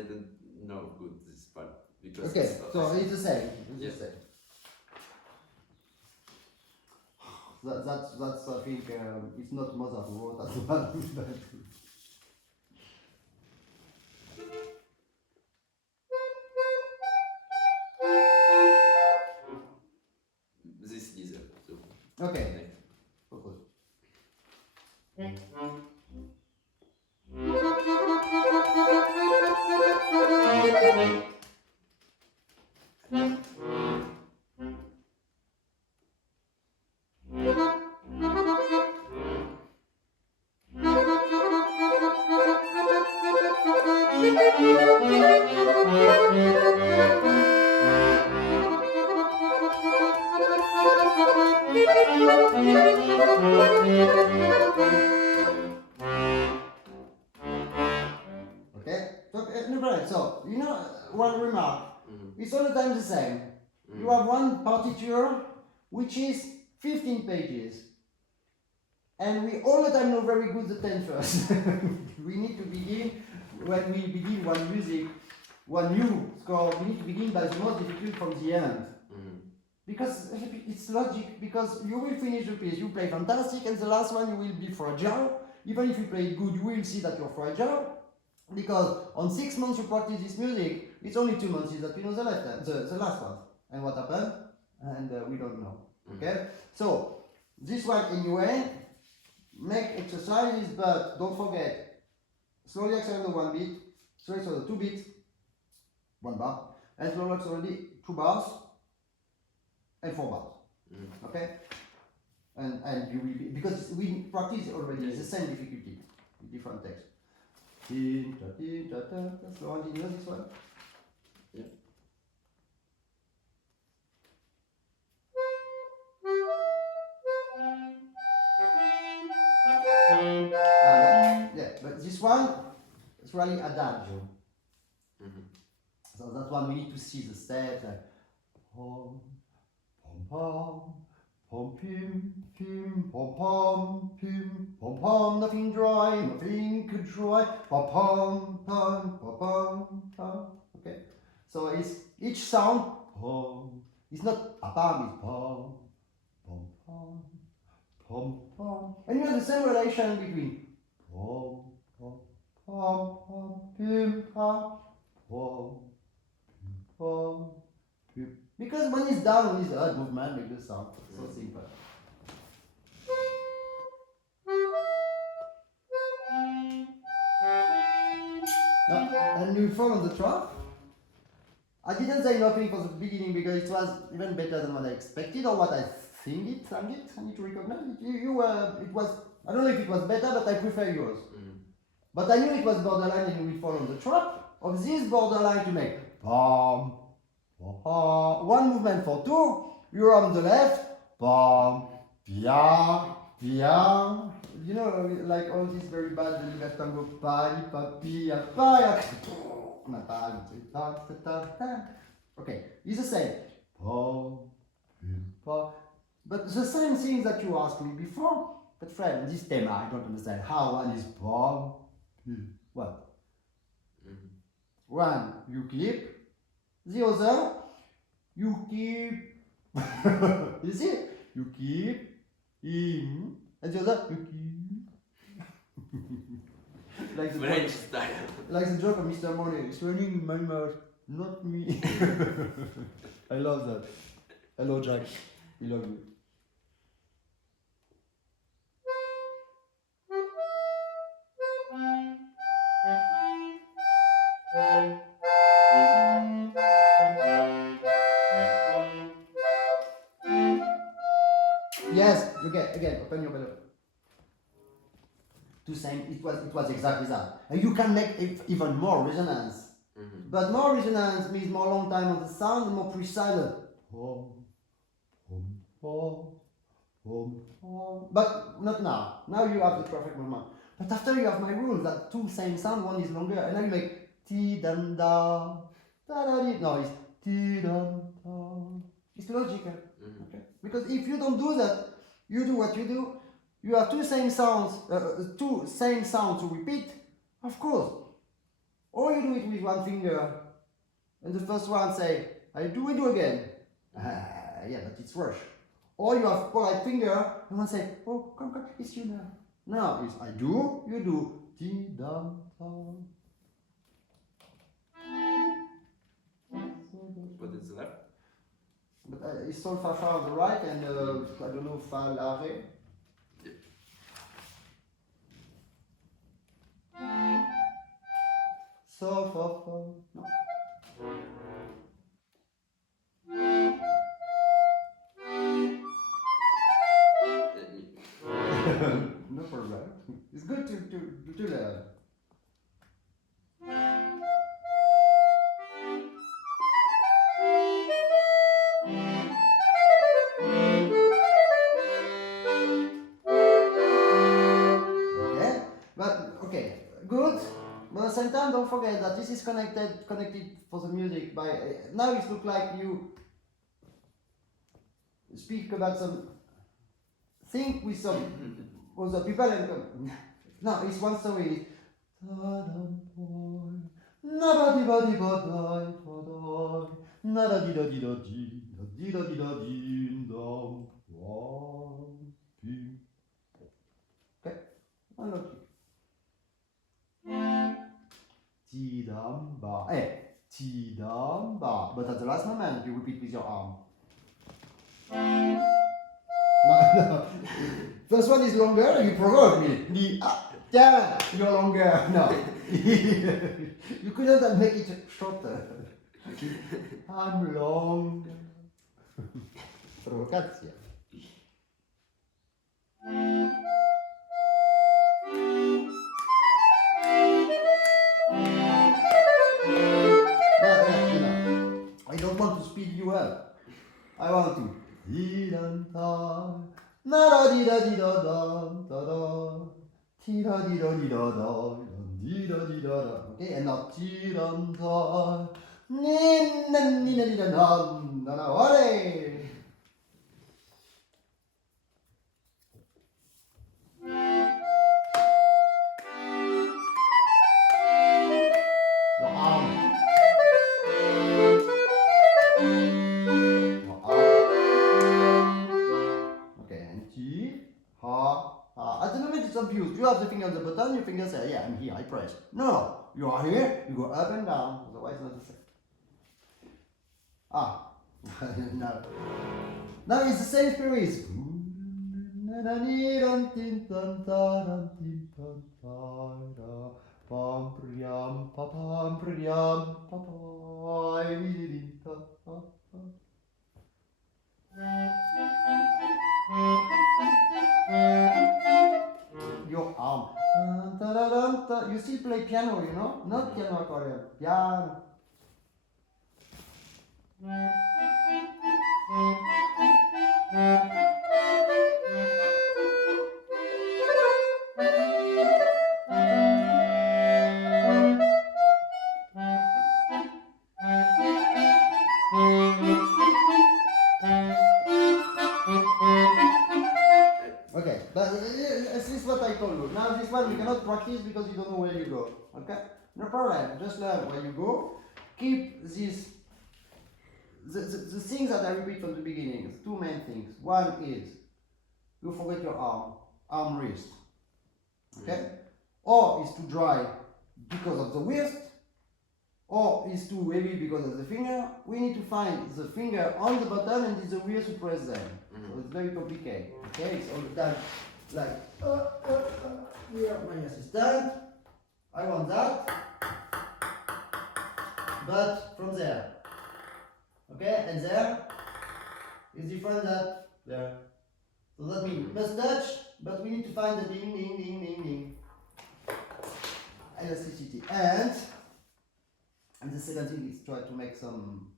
I don't know good this part because Okay, it's not so like- it's the same. It's Yes. the same. That's I think it's not Mozart who wrote that one. This is easier. So Okay. next. Focus. Okay? No, right. So, you know, one remark. It's all the time the same. You have one partiture which is 15 pages. And we all the time know very good the 10 first. We need to begin, when we begin one music, one new score, we need to begin by the most difficult from the end. Because it's logic, because you will finish the piece, you play fantastic, and the last one you will be fragile. Even if you play it good, you will see that you're fragile. Because on 6 months you practice this music, it's only 2 months that you know the last one. And what happened? And we don't know. Okay? So, this one anyway, make exercises, but don't forget, slowly accelerate the 1 beat, slowly accelerate the 2 beats, 1 bar, and slowly accelerate 2 bars, and 4 bars. Okay? And you will be, because we practice already, it's the same difficulty, with different text. Slow and you know this one? Yeah. Yeah, but this one is really adagio. So that one we need to see the steps like pom pom pom pom pim pim pom pom pim pom pom, nothing dry, nothing could dry, pom pom pom pom pom pom. Okay, so it's each sound pom. It's not a pom, it's pom pom pom pom pom, and you have the same relation between pom pom pom pom pim pom pom. Because when it's down, when it's odd movement, make the sound. So simple. Now, and you follow the track. I didn't say nothing for the beginning because it was even better than what I expected or what I think it. I need to recognize it. It was. I don't know if it was better, but I prefer yours. But I knew it was borderline, and you will follow the track of this borderline to make pom. One movement for 2, you're on the left, pom, pia, pia. You know, like all this very bad left tango, pa, pia, pa, okay, it's the same. Pom, pom. But the same thing that you asked me before, but friend, this thema, I don't understand how one is pom, what? One, you keep. The other, you keep. You see? You keep in. And the other, you keep. Like the French joke, style. like the joke of Mr. Money. It's running in my mouth, not me. I love that. Hello, Jack. We love you. Yes, again, open your belly. To say it was exactly that. And you can make even more resonance. But more resonance means more long time on the sound, more precise. But not now. Now you have the perfect movement. But after you have my rule that 2 same sound, one is longer, and now you make ti dan da da da di. No, it's ti dan da. It's logical. Okay? Because if you don't do that, you do what you do. You have 2 same sounds, 2 same sounds to repeat. Of course, or you do it with one finger, and the first one say, I do again. Yeah, but it's rush. Or you have polite finger, and one say, oh, come, it's you now. No, it's I do, you do. Ti dam dam. What is left? But it's sol fa fa on the right, and I don't know fa la re. Sol fa fa. No. No problem. It's good to learn. Okay, but okay, good. But at the same time, don't forget that this is connected for the music by. Now it looks like you speak about some. Think with some other people and come. No, it's one story. Nobody body body nada di da di da di da di da di dum okay, one note. Ti dam ba. Ti dam ba. But at the last moment you repeat with your arm. No. First one is longer, you provoke me. Yeah, you're longer. No. You couldn't make it shorter. I'm long. Provokacja. I don't want to speed you up. I want to. Na da di da di da da da da. Ti da di da di da da. Di da di da da. Okay, and now ti da da. Ni na ni na di da da. Na na ole. Your arm. At the moment it's abused. You have the finger on the button, your finger say, yeah, I'm here, I press. No, you are here, you go up and down, otherwise not the same. No. Now it's the same spirit. Your arm. You still play piano, you know? Not piano accordion. Piano. Okay, but this is what I told you. Now this one we cannot practice because you don't know where you go. Okay? No problem. Just learn where you go. Keep this. The things that I repeat from the beginning. Two main things. One is you forget your arm wrist. Okay? Or is too dry because of the wrist, or is too heavy because of the finger. We need to find the finger on the button and it's the wrist to press them. So it's very complicated. Okay, it's all the time like here my assistant. I want that, but from there. Okay, and there is different that there. So that means must touch, but we need to find the ding ding ding ding ding. Elasticity. And the second thing is try to make some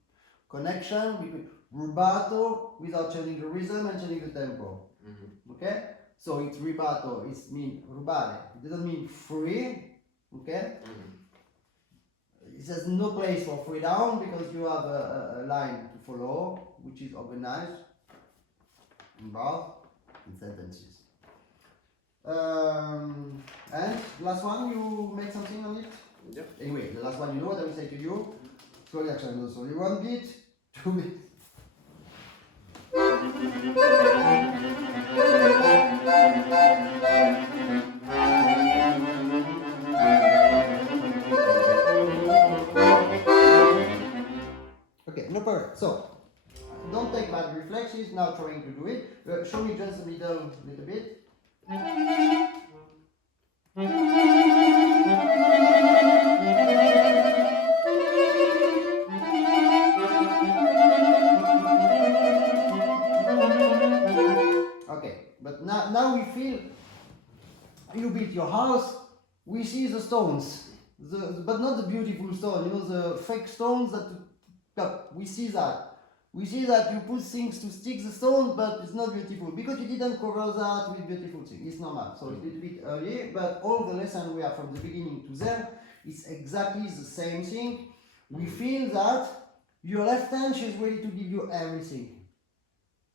connection between rubato without changing the rhythm and changing the tempo. Okay? So it's rubato, it means rubare. It doesn't mean free. Okay? It has no place for free down because you have a line to follow which is organized in bars and sentences. And last one, you make something on it? Yeah. Anyway, the last one, you know what I will say to you? Slowly action, so only 1 beat, 2 beats. Okay, no problem. So, don't take bad reflexes, now trying to do it. Show me just the middle little bit. Okay, but now we feel you built your house, we see the stones, but not the beautiful stone, you know, the fake stones that we see that. We see that you put things to stick the stone, but it's not beautiful because you didn't cover that with beautiful things. It's normal, so it's a little bit early, but all the lessons we have from the beginning to them is exactly the same thing. We feel that your left hand is ready to give you everything.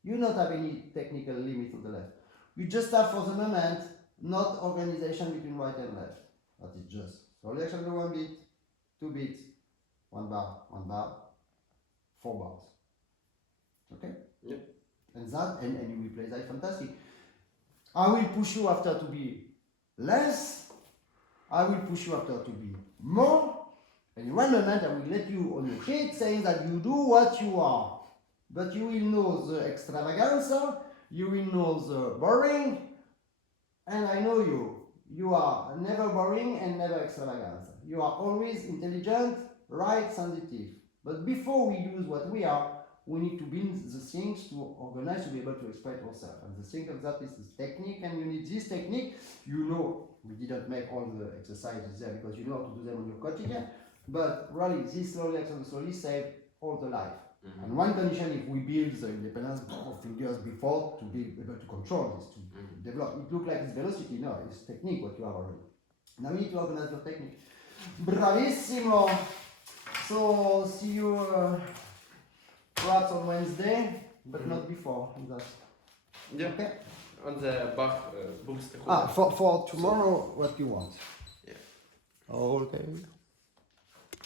You don't have any technical limit on the left. You just have for the moment not organization between right and left. That is just. So let's have 1 beat, 2 beats, 1 bar, 4 bars. Okay? Yep. And that, and you will play that fantastic. I will push you after to be less. I will push you after to be more. And in one moment I will let you on your sheet saying that you do what you are. But you will know the extravaganza, you will know the boring, and I know you. You are never boring and never extravaganza. You are always intelligent, right, sensitive. But before we use what we are, we need to build the things to organize to be able to express ourselves. And the thing of that is this technique, and you need this technique. You know, we didn't make all the exercises there because you know how to do them on your quotidian. But really, this slowly action slowly save all the life. Mm-hmm. And one condition, if we build the independence of fingers before to be able to control this, to develop. It looks like it's velocity, no, it's technique what you have already. Now you need to organize your technique. Bravissimo! So, see you perhaps on Wednesday, but not before. Yeah. Okay? On the Bach books. For tomorrow, what you want? Yeah. Okay.